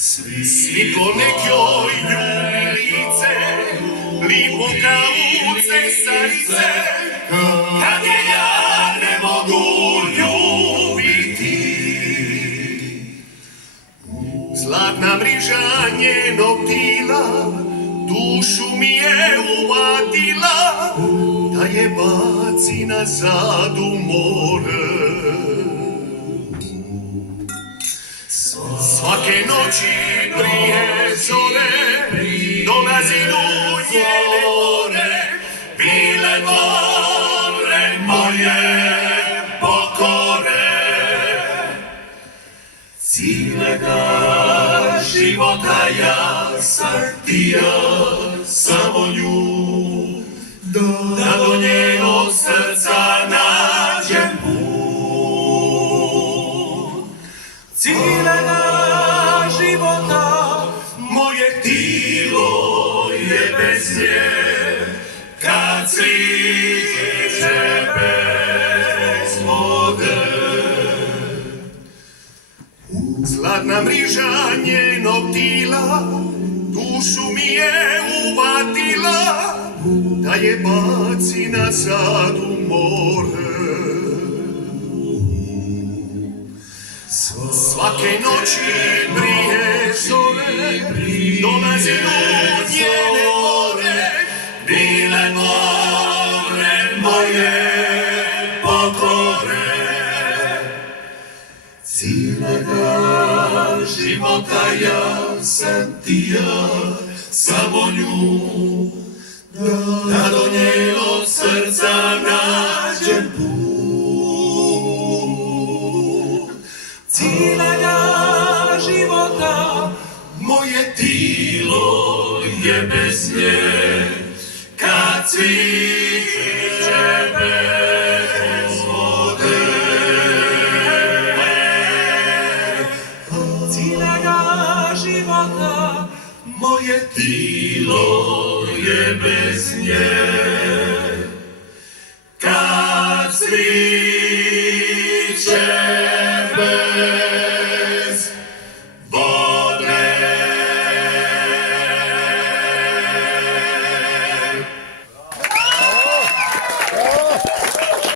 Svi po nekoj ljubilice, lipo kao cesarice, kad je ja ne mogu ljubiti. Zlatna mriža njenog tila, dušu mi je uvatila, da je baci nazad u more. Svake noći prije zore dolazi do njene more, bile more moje pokore. Cijeloga života ja sam htio samo nju, da do njenog srca nađem put. Cijeloga života moje tilo je bez nje, kad cviće bez vode. Zlatna mriža njenog tila, dušu mi je uvatila, da je baci nazad u more. Svake noći prije zore dolazi do njene more, bile more moje pokore. Cijeloga života ja sam htio samo nju, da do njenog srca nađem put. Cijeloga života moje tilo je bez nje, kad cviće bez vode. Cijeloga života moje tilo je bez nje, kad cviće